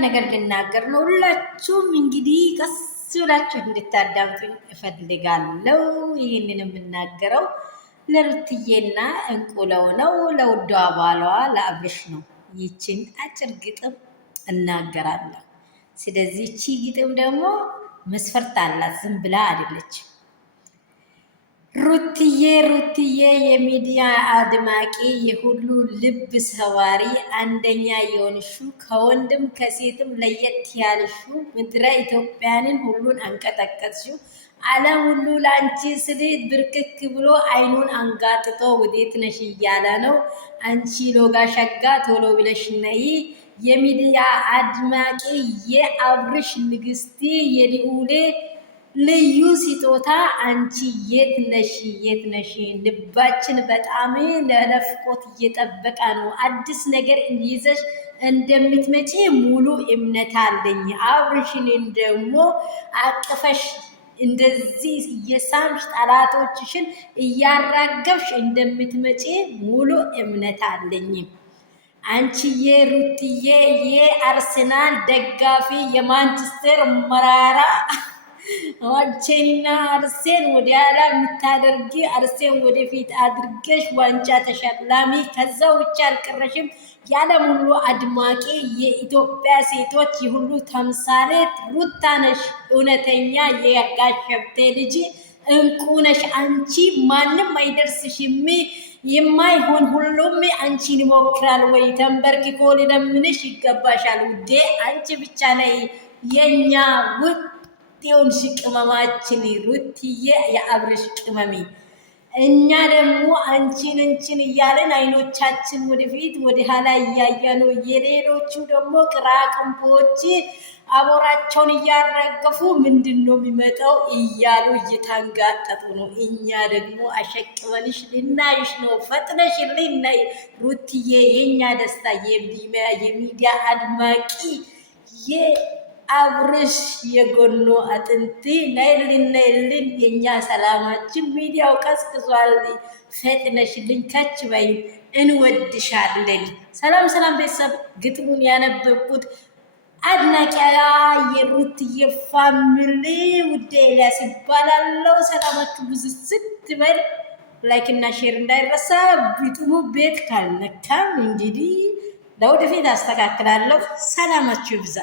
ነገር ልናገር ነው። ሁላችሁም እንግዲህ ቀስ ብላችሁ እንድታዳምጡኝ እፈልጋለሁ። ይህንን የምናገረው ለሩትዬና እንቁለው ነው፣ ለውዷ ባሏ ለአብርሽ ነው። ይችን አጭር ግጥም እናገራለሁ። ስለዚህ ይቺ ግጥም ደግሞ መስፈርት አላት፣ ዝም ብላ አይደለች። ሩትዬ የሚዲያ አድማቂ የሁሉ ልብ ሰባሪ አንደኛ የሆንሹ ከወንድም ከሴትም ለየት ያልሹ ምድረ ኢትዮጵያንን ሁሉን አንቀጠቀጥሹ ዓለም ሁሉ ላንቺ ስል ብርክክ ብሎ አይኑን አንጋጥጦ ወዴት ነሽ እያለ ነው። አንቺ ሎጋ ሸጋ ቶሎ ብለሽ ነይ። የሚዲያ አድማቂ የአብርሽ ንግስቲ የልዑሌ ልዩ ስጦታ አንቺ የት ነሽ? ልባችን በጣም ለናፍቆት እየጠበቀ ነው። አዲስ ነገር ይዘሽ እንደምትመጪ ሙሉ እምነት አለኝ። አብርሽን ደግሞ አቅፈሽ እንደዚህ እየሳምሽ ጠላቶችሽን እያራገብሽ እንደምትመጪ ሙሉ እምነት አለኝ። አንቺዬ ሩትዬ የአርሰናል ደጋፊ የማንቸስተር መራራ አንቺና አርሴን ወደ ኋላ የምታደርጊ አርሴን ወደፊት አድርገሽ ዋንጫ ተሸላሚ ከዛው ብቻ አልቀረሽም። የዓለም ሁሉ አድማቂ የኢትዮጵያ ሴቶች የሁሉ ተምሳሌት ሩታ ነሽ። እውነተኛ የጋሸብቴ ልጅ እንቁ ነሽ አንቺ። ማንም አይደርስሽም። የማይሆን ሁሉም አንቺን ይሞክራል ወይ ተንበርክኮ ሊለምንሽ ይገባሻል ውዴ። አንቺ ብቻ ነይ የኛ ውድ የሆንሽ ቅመማችን ሩትዬ የአብርሽ ቅመሜ። እኛ ደግሞ አንቺን እያለን አይኖቻችን ወደፊት ወደ ኋላ እያየ ነው። የሌሎቹ ደግሞ ቅራቅንቦች አቦራቸውን እያረገፉ ምንድን ነው የሚመጣው እያሉ እየታንጋጠጡ ነው። እኛ ደግሞ አሸቅበንሽ ልናይሽ ነው። ፈጥነሽ ልናይ ሩትዬ፣ የኛ ደስታ የሚዲያ አድማቂ አብርሽ የጎኖ አጥንቲ ናይልን የኛ ሰላማችን ሚዲያው ቀስቅሷል። ፈጥነሽልኝ ከች በይ እንወድሻለን። ሰላም ቤተሰብ፣ ግጥሙን ያነበብኩት አድናቂያ የሩትዬ ፋሚሊ ውዴ ኤልያስ ይባላለው። ሰላማችሁ ብዙ ስትበል ላይክ እና ሼር እንዳይረሳ። ግጥሙ ቤት ካልነካም እንግዲህ ለወደፊት አስተካክላለሁ። ሰላማችሁ ይብዛ።